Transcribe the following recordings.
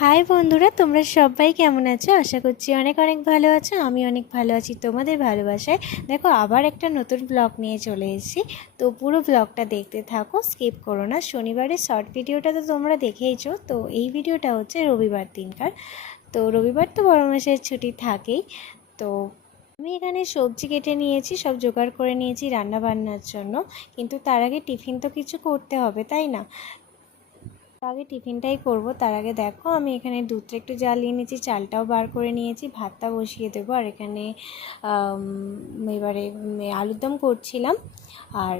High বন্ধুরা, তোমরা সবাই কেমন আছো? আশা করছি অনেক অনেক ভালো আছো, আমি অনেক ভালো আছি তোমাদের ভালোবাসায়। দেখো, আবার একটা নতুন ব্লগ নিয়ে চলে এসেছি। তো পুরো ব্লগটা দেখতে থাকো স্কিপ করো না। শনিবারের শর্ট ভিডিওটা তো তোমরা দেখেইছো, তো এই ভিডিওটা হচ্ছে রবিবার দিনকার। তো রবিবার তো বড় মাসের ছুটি থাকেই। তো আমি এখানে সবজি কেটে নিয়েছি, সব জোগাড় করে নিয়েছি রান্না বান্নার জন্য। কিন্তু তার আগে টিফিন তো কিছু করতে হবে, তাই না? আগে টিফিনটাই করব। তার আগে দেখো, আমি এখানে দুধটা একটু জ্বালিয়ে নিয়েছি, চালটাও বার করে নিয়েছি, ভাতটা বসিয়ে দেবো। আর এখানে এবারে আলুর দম করছিলাম। আর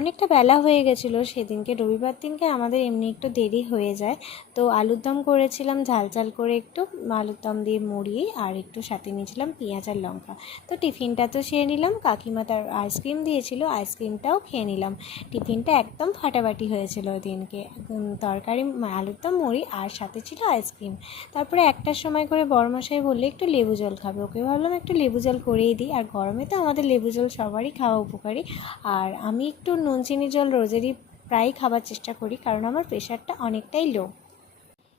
অনেকটা বেলা হয়ে গেছিল, সেদিনকে রবিবার দিনকে আমাদের এমনি একটু দেরি হয়ে যায়। তো আলুর দম করেছিলাম, ঝাল ঝাল করে একটু আলুর দম দিয়ে মুড়িয়ে আর একটু সাথে নিয়েছিলাম পেঁয়াজ আর লঙ্কা। তো টিফিনটা তো সেরে নিলাম, কাকিমা তার আইসক্রিম দিয়েছিল, আইসক্রিমটাও খেয়ে নিলাম। টিফিনটা একদম ফাটাফাটি হয়েছিল ওই দিনকে তরকারি আলুর দম, মুড়ি আর সাথে ছিল আইসক্রিম। তারপরে একটার সময় করে বড়মশাই বললে, একটু লেবু জল খাবে। ওকে ভাবলাম, একটু লেবু জল করেই দিই। আর গরমে তো আমাদের লেবু জল সবারই খাওয়া উপকারী। আর আমি একটু নুন চিনি জল রোজেরই প্রায় খাবার চেষ্টা করি কারণ আমার প্রেশারটা অনেকটাই লো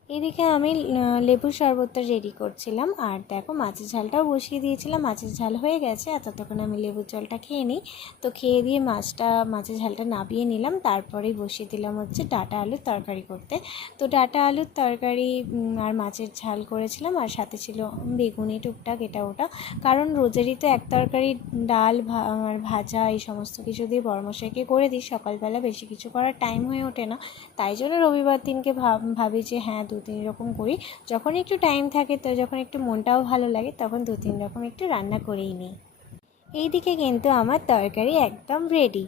এদিকে আমি লেবুর শরবতটা রেডি করছিলাম। আর দেখো, মাছের ঝালটাও বসিয়ে দিয়েছিলাম। মাছের ঝাল হয়ে গেছে। আর ততক্ষণ আমি লেবুর জলটা খেয়ে নিই। তো খেয়ে দিয়ে মাছটা, মাছের ঝালটা নাবিয়ে নিলাম। তারপরেই বসিয়ে দিলাম হচ্ছে ডাটা আলুর তরকারি করতে। তো ডাটা আলুর তরকারি আর মাছের ঝাল করেছিলাম। আর সাথে ছিল বেগুনি টুকটাক, এটা ওটা। কারণ রোজেরই তো এক তরকারি, ডাল আর ভাজা, এই সমস্ত কিছু দিয়ে বড়মশাইকে করে দিই। সকালবেলা বেশি কিছু করার টাইম হয়ে ওঠে না। তাই জন্য রবিবার দিনকে ভাব- ভাবি যে হ্যাঁ দু তিন রকম করি। যখন একটু টাইম থাকে, তো যখন একটু মনটাও ভালো লাগে, তখন দু তিন রকম একটু রান্না করেই নিই। এইদিকে কিন্তু আমার তরকারি একদম রেডি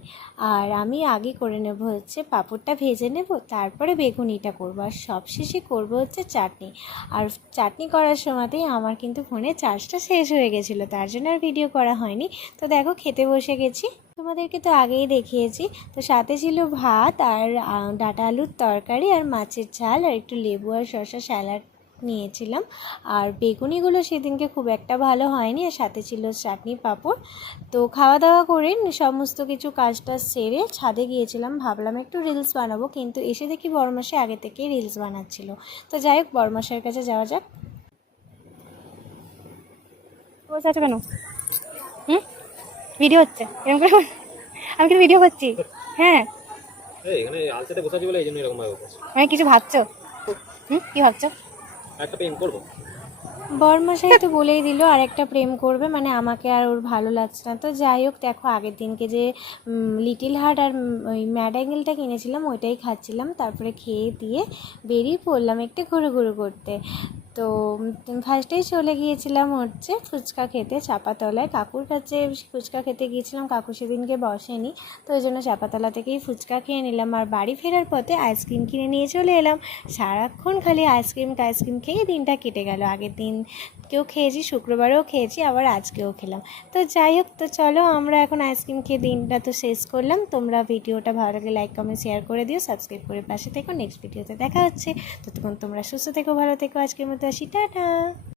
আর আমি আগে করে নেব হচ্ছে পাঁপড়টা ভেজে নেব, তারপরে বেগুনিটা করব। আর সবশেষে করব হচ্ছে চাটনি। আর চাটনি করার সময়তেই আমার কিন্তু ফোনে চার্জটা শেষ হয়ে গেছিল, তার জন্য আর ভিডিও করা হয়নি। তো দেখো খেতে বসে গেছি। তোমাদেরকে তো আগেই দেখিয়েছি। তো সাথে ছিল ভাত আর ডাঁটা আলুর তরকারি আর মাছের ঝাল আর একটু লেবু আর শসা স্যালাড নিয়েছিলাম। আর বেগুনিগুলো সেদিনকে খুব একটা ভালো হয়নি আর সাথে ছিল চাটনি পাঁপড়। তো খাওয়া দাওয়া করে সমস্ত কিছু কাজটা সেরে ছাদে গিয়েছিলাম ভাবলাম একটু রিলস বানাবো কিন্তু এসে দেখি বড়মাসে আগে থেকেই রিলস বানাচ্ছিল। তো যাই হোক বড়মাসের কাছে যাওয়া যাক। বসে আছো কেন? হুম? ভিডিও হচ্ছে। এরকম করে আমি কিন্তু ভিডিও করছি। হ্যাঁ। এই এখানে আলসাতে বসে আছি বলে এই জন্য এরকম ভাবে বসে মানে কিছু ভাবছ? হুম? কি ভাবছ? একটা প্রেম করব? বরমশাই তো বলেই দিল আর একটা প্রেম করবে মানে আমাকে আর ওর ভালো লাগছে না। তো যাই হোক, দেখো, আগের দিনকে যে লিটিল হার্ট আর ওই ম্যাডাঙ্গেলটা কিনেছিলাম, ওইটাই খাচ্ছিলাম। তারপরে খেয়ে দিয়ে বেরিয়ে পড়লাম একটু ঘুরো ঘুরো করতে। তো ফার্স্টেই চলে গিয়েছিলাম হচ্ছে ফুচকা খেতে চাপাতলায়। কাকুর কাছে ফুচকা খেতে গিয়েছিলাম, কাকু সেদিনকে বসেনি, তো ওই জন্য চাপাতলা থেকেই ফুচকা খেয়ে নিলাম। আর বাড়ি ফেরার পথে আইসক্রিম কিনে নিয়ে চলে এলাম। সারাক্ষণ খালি আইসক্রিম আইসক্রিম খেয়ে দিনটা কেটে গেল। আগের দিন কেউ খেয়েছি, শুক্রবারেও খেয়েছি, আবার আজকেও খেলাম। তো যাই হোক, তো চলো আমরা এখন আইসক্রিম খেয়ে দিনটা তো শেষ করলাম। তোমরা ভিডিওটা ভালো লাগলে লাইক কমেন্ট শেয়ার করে দিও। সাবস্ক্রাইব করে পাশে থেকো। নেক্সট ভিডিওতে দেখা হচ্ছে। ততক্ষণ তোমরা সুস্থ থেকো, ভালো থেকো। আজকের মতো আসি টাটা